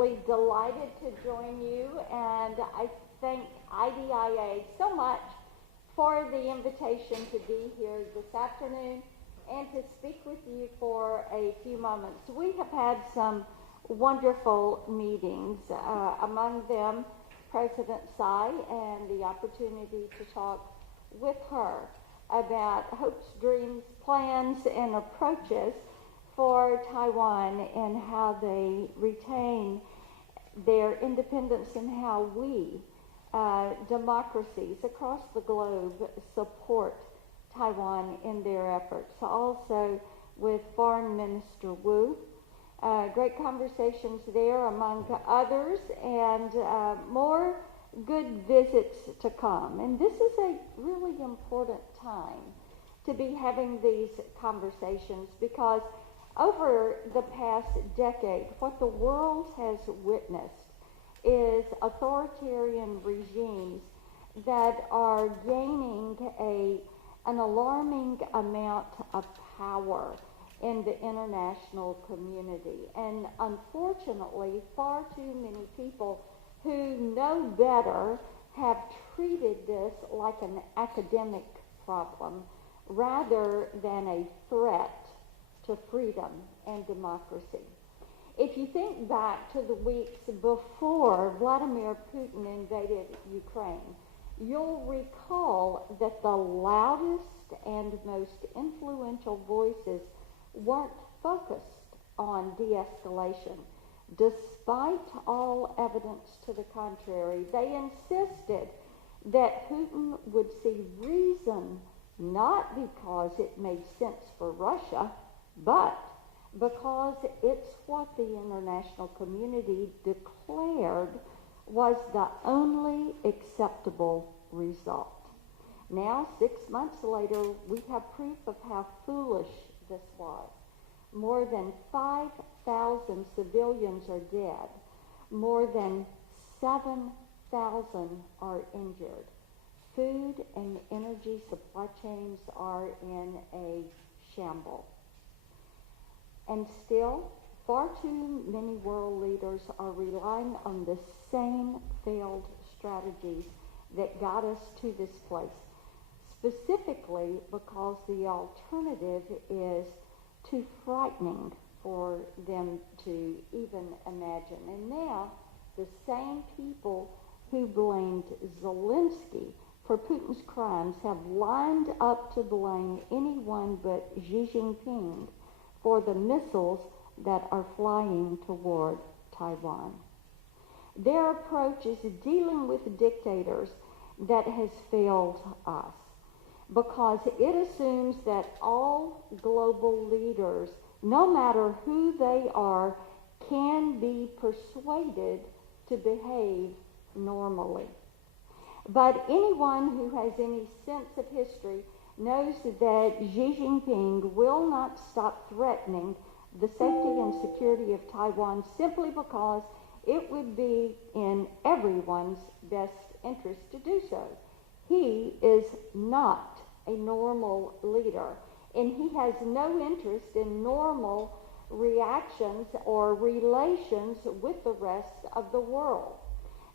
absolutely delighted to join you, and I thank IDIA so much for the invitation to be here this afternoon and to speak with you for a few moments. We have had some wonderful meetings, among them President Tsai, and the opportunity to talk with her about hopes, dreams, plans, and approaches for Taiwan and how they retain their independence and how we, democracies across the globe, support Taiwan in their efforts. Also with Foreign Minister Wu. Great conversations there among others, and more good visits to come. And this is a really important time to be having these conversations, because over the past decade, what the world has witnessed is authoritarian regimes that are gaining an alarming amount of power in the international community. And unfortunately, far too many people who know better have treated this like an academic problem rather than a threat to freedom and democracy. If you think back to the weeks before Vladimir Putin invaded Ukraine, you'll recall that the loudest and most influential voices weren't focused on de-escalation. Despite all evidence to the contrary, they insisted that Putin would see reason, not because it made sense for Russia, but because it's what the international community declared was the only acceptable result. Now, 6 months later, we have proof of how foolish this was. More than 5,000 civilians are dead. More than 7,000 are injured. Food and energy supply chains are in a shambles. And still, far too many world leaders are relying on the same failed strategies that got us to this place, specifically because the alternative is too frightening for them to even imagine. And now, the same people who blamed Zelensky for Putin's crimes have lined up to blame anyone but Xi Jinping for the missiles that are flying toward Taiwan. Their approach is dealing with dictators that has failed us, because it assumes that all global leaders, no matter who they are, can be persuaded to behave normally. But anyone who has any sense of history knows that Xi Jinping will not stop threatening the safety and security of Taiwan simply because it would be in everyone's best interest to do so. He is not a normal leader, and he has no interest in normal reactions or relations with the rest of the world.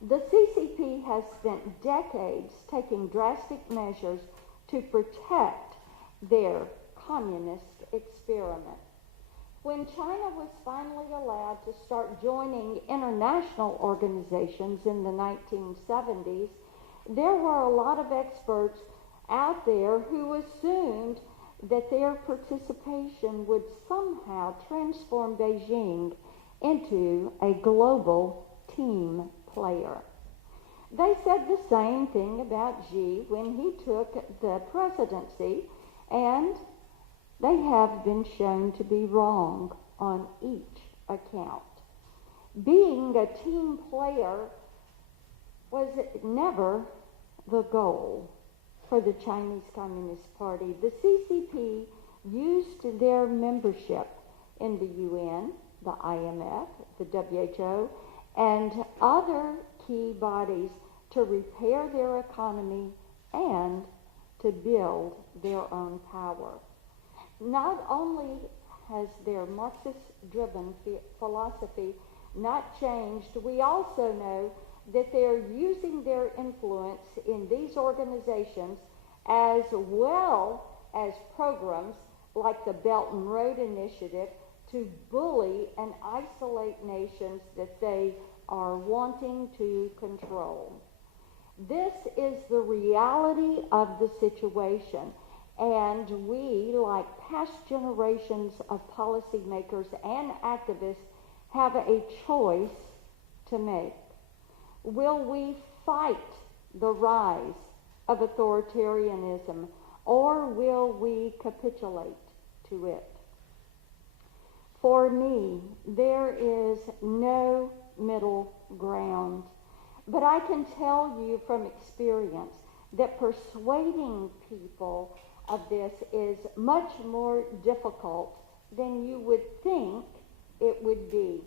The CCP has spent decades taking drastic measures to protect their communist experiment. When China was finally allowed to start joining international organizations in the 1970s, there were a lot of experts out there who assumed that their participation would somehow transform Beijing into a global team player. They said the same thing about Xi when he took the presidency, and they have been shown to be wrong on each account. Being a team player was never the goal for the Chinese Communist Party. The CCP used their membership in the UN, the IMF, the WHO, and other key bodies to repair their economy and to build their own power. Not only has their Marxist-driven philosophy not changed. We also know that they're using their influence in these organizations as well as programs like the Belt and Road Initiative to bully and isolate nations that they are wanting to control. This is the reality of the situation, and we, like past generations of policymakers and activists, have a choice to make. Will we fight the rise of authoritarianism, or will we capitulate to it? For me, there is no middle ground. But I can tell you from experience that persuading people of this is much more difficult than you would think it would be.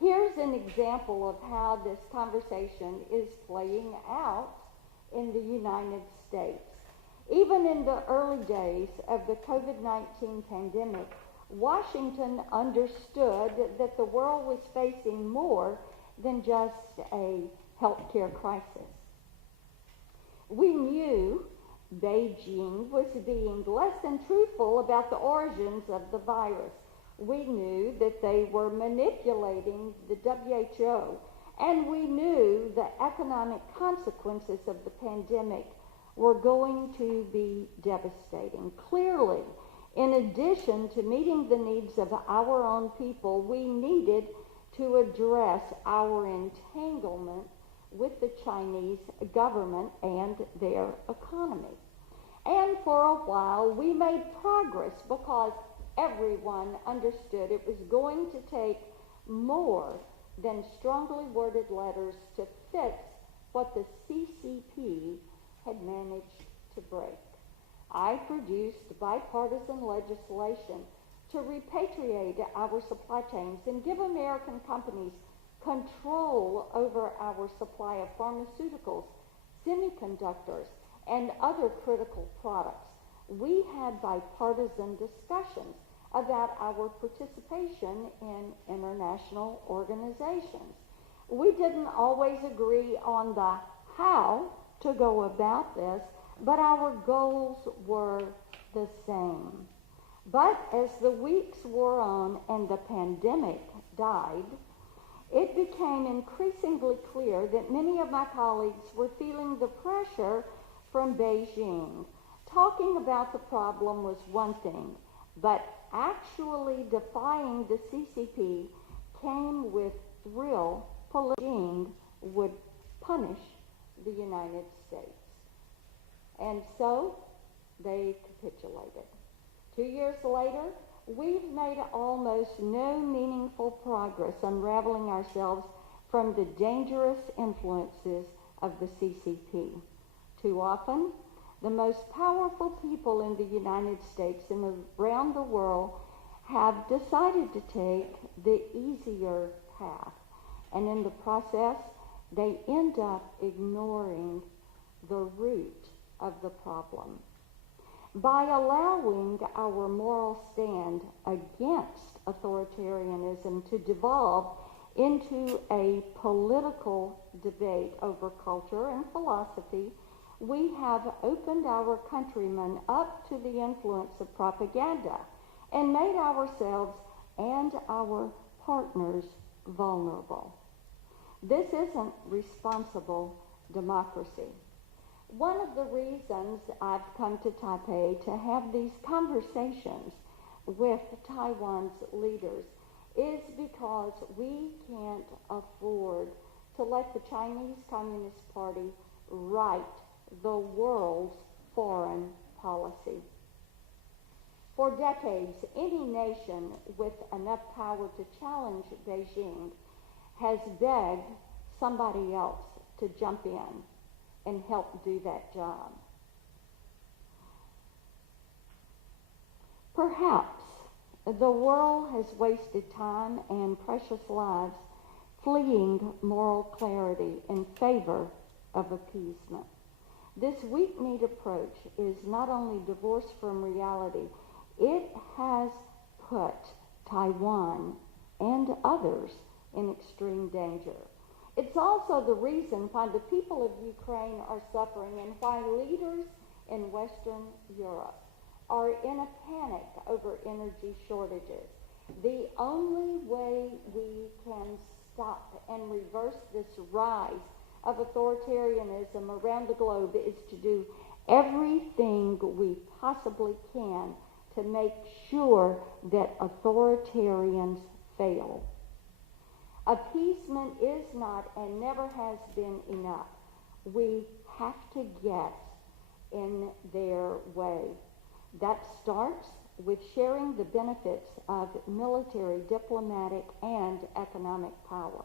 Here's an example of how this conversation is playing out in the United States. Even in the early days of the COVID-19 pandemic, Washington understood that the world was facing more than just a healthcare crisis. We knew Beijing was being less than truthful about the origins of the virus. We knew that they were manipulating the WHO, and we knew the economic consequences of the pandemic were going to be devastating. Clearly, in addition to meeting the needs of our own people, we needed to address our entanglement with the Chinese government and their economy. And for a while, we made progress because everyone understood it was going to take more than strongly worded letters to fix what the CCP had managed to break. I produced bipartisan legislation to repatriate our supply chains and give American companies control over our supply of pharmaceuticals, semiconductors, and other critical products. We had bipartisan discussions about our participation in international organizations. We didn't always agree on the how to go about this, but our goals were the same. But as the weeks wore on and the pandemic died, it became increasingly clear that many of my colleagues were feeling the pressure from Beijing. Talking about the problem was one thing, but actually defying the CCP came with real Beijing would punish the United States. And so they capitulated. 2 years later, we've made almost no meaningful progress unraveling ourselves from the dangerous influences of the CCP. Too often, the most powerful people in the United States and around the world have decided to take the easier path. And in the process, they end up ignoring the root of the problem. By allowing our moral stand against authoritarianism to devolve into a political debate over culture and philosophy, we have opened our countrymen up to the influence of propaganda and made ourselves and our partners vulnerable. This isn't responsible democracy. One of the reasons I've come to Taipei to have these conversations with Taiwan's leaders is because we can't afford to let the Chinese Communist Party write the world's foreign policy. For decades, any nation with enough power to challenge Beijing has begged somebody else to jump in and help do that job. Perhaps the world has wasted time and precious lives fleeing moral clarity in favor of appeasement. This weak-kneed approach is not only divorced from reality, it has put Taiwan and others in extreme danger. It's also the reason why the people of Ukraine are suffering and why leaders in Western Europe are in a panic over energy shortages. The only way we can stop and reverse this rise of authoritarianism around the globe is to do everything we possibly can to make sure that authoritarians fail. Appeasement is not and never has been enough. We have to get in their way. That starts with sharing the benefits of military, diplomatic, and economic power.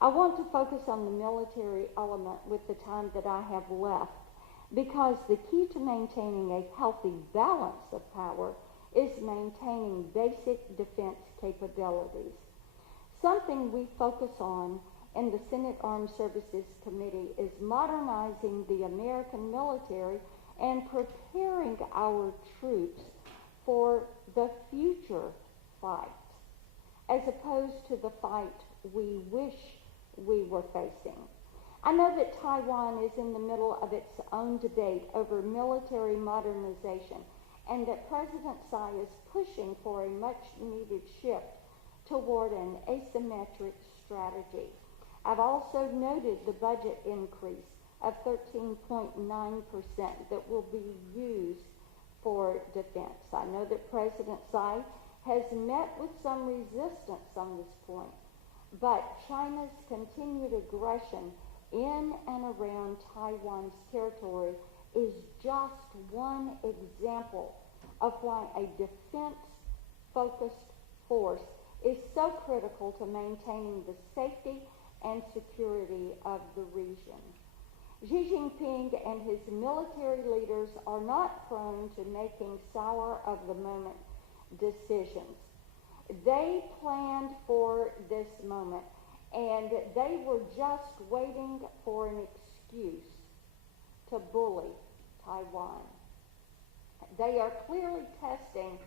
I want to focus on the military element with the time that I have left, because the key to maintaining a healthy balance of power is maintaining basic defense capabilities. Something we focus on in the Senate Armed Services Committee is modernizing the American military and preparing our troops for the future fight, as opposed to the fight we wish we were facing. I know that Taiwan is in the middle of its own debate over military modernization, and that President Tsai is pushing for a much-needed shift toward an asymmetric strategy. I've also noted the budget increase of 13.9% that will be used for defense. I know that President Tsai has met with some resistance on this point, but China's continued aggression in and around Taiwan's territory is just one example of why a defense-focused force is so critical to maintaining the safety and security of the region. Xi Jinping and his military leaders are not prone to making sour-of-the-moment decisions. They planned for this moment, and they were just waiting for an excuse to bully Taiwan. They are clearly testing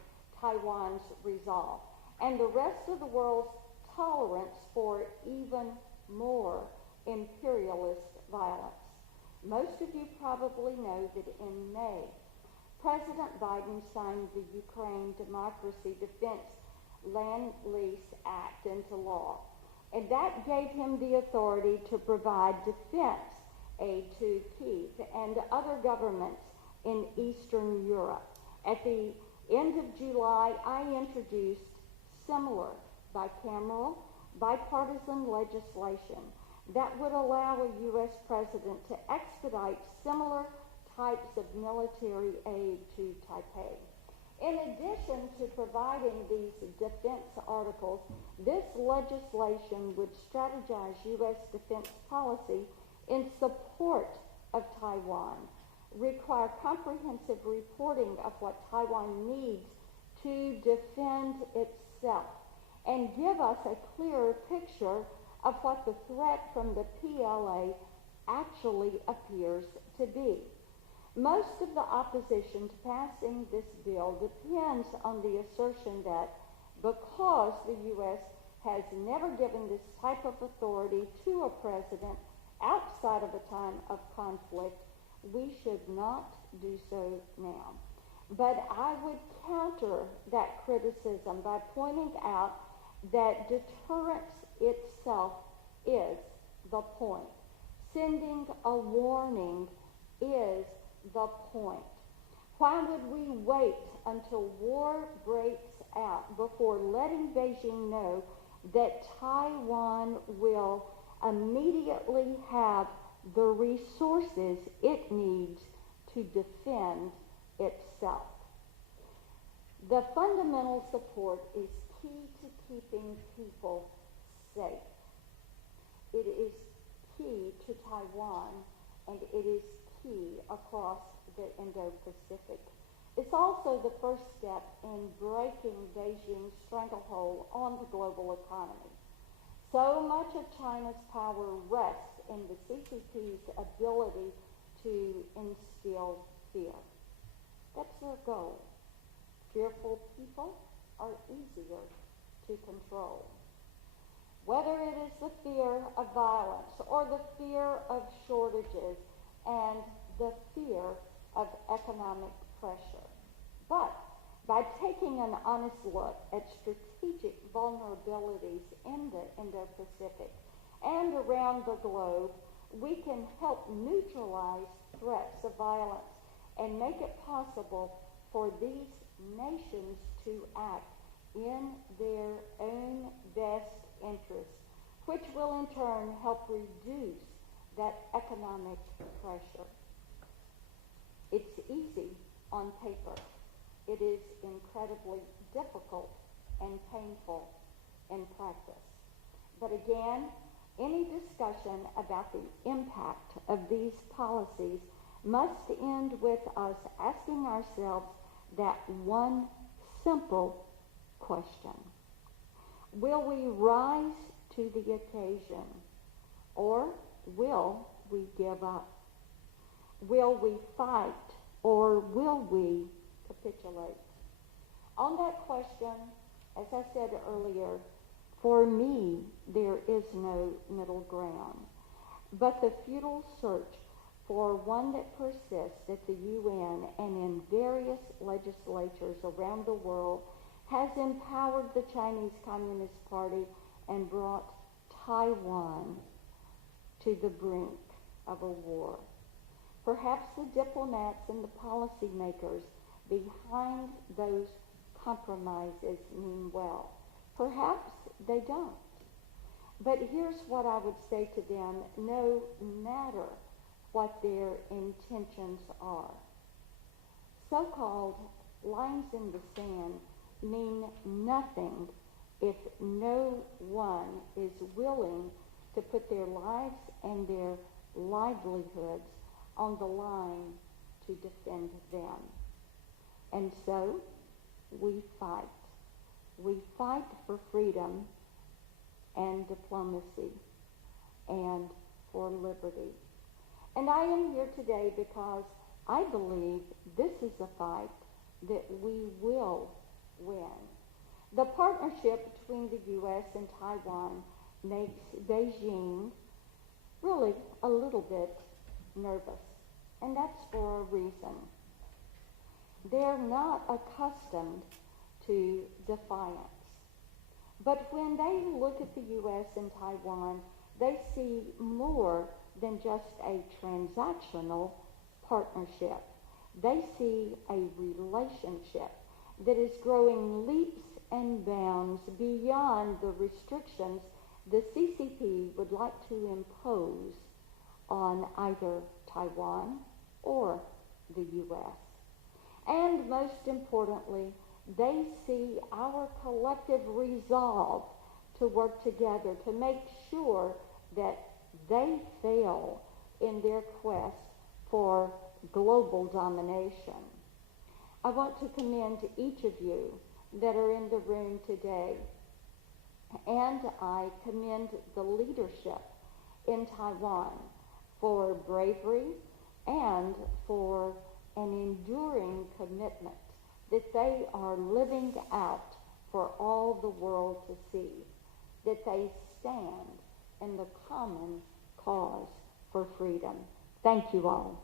Taiwan's resolve and the rest of the world's tolerance for even more imperialist violence. Most of you probably know that in May, President Biden signed the Ukraine Democracy Defense Land Lease Act into law, and that gave him the authority to provide defense aid to Kyiv and other governments in Eastern Europe. At the end of July, I introduced similar bicameral, bipartisan legislation that would allow a U.S. president to expedite similar types of military aid to Taipei. In addition to providing these defense articles, this legislation would strategize U.S. defense policy in support of Taiwan, require comprehensive reporting of what Taiwan needs to defend itself, and give us a clearer picture of what the threat from the PLA actually appears to be. Most of the opposition to passing this bill depends on the assertion that because the U.S. has never given this type of authority to a president outside of a time of conflict, we should not do so now. But I would counter that criticism by pointing out that deterrence itself is the point. Sending a warning is the point. Why would we wait until war breaks out before letting Beijing know that Taiwan will immediately have the resources it needs to defend itself? The fundamental support is key to keeping people safe. It is key to Taiwan, and it is key across the Indo-Pacific. It's also the first step in breaking Beijing's stranglehold on the global economy. So much of China's power rests in the CCP's ability to instill fear. That's their goal. Fearful people are easier to control. whether it is the fear of violence or the fear of shortages and the fear of economic pressure. But by taking an honest look at strategic vulnerabilities in the Indo-Pacific and around the globe, we can help neutralize threats of violence and make it possible for these nations to act in their own best interests, which will in turn help reduce that economic pressure. It's easy on paper. It is incredibly difficult and painful in practice. But again, any discussion about the impact of these policies must end with us asking ourselves that one simple question. Will we rise to the occasion, or will we give up? Will we fight, or will we capitulate? On that question, as I said earlier, for me, there is no middle ground, but the futile search for one that persists at the UN and in various legislatures around the world has empowered the Chinese Communist Party and brought Taiwan to the brink of a war. Perhaps the diplomats and the policymakers behind those compromises mean well. Perhaps they don't. But here's what I would say to them, no matter what their intentions are. So-called lines in the sand mean nothing if no one is willing to put their lives and their livelihoods on the line to defend them. And so we fight. We fight for freedom and diplomacy and for liberty. And I am here today because I believe this is a fight that we will win. The partnership between the U.S. and Taiwan makes Beijing really a little bit nervous, and that's for a reason. They're not accustomed to defiance. But when they look at the U.S. and Taiwan, they see more than just a transactional partnership. They see a relationship that is growing leaps and bounds beyond the restrictions the CCP would like to impose on either Taiwan or the U.S. And most importantly, they see our collective resolve to work together to make sure that they fail in their quest for global domination. I want to commend each of you that are in the room today, and I commend the leadership in Taiwan for bravery and for an enduring commitment that they are living out for all the world to see, that they stand in the common cause for freedom. Thank you all.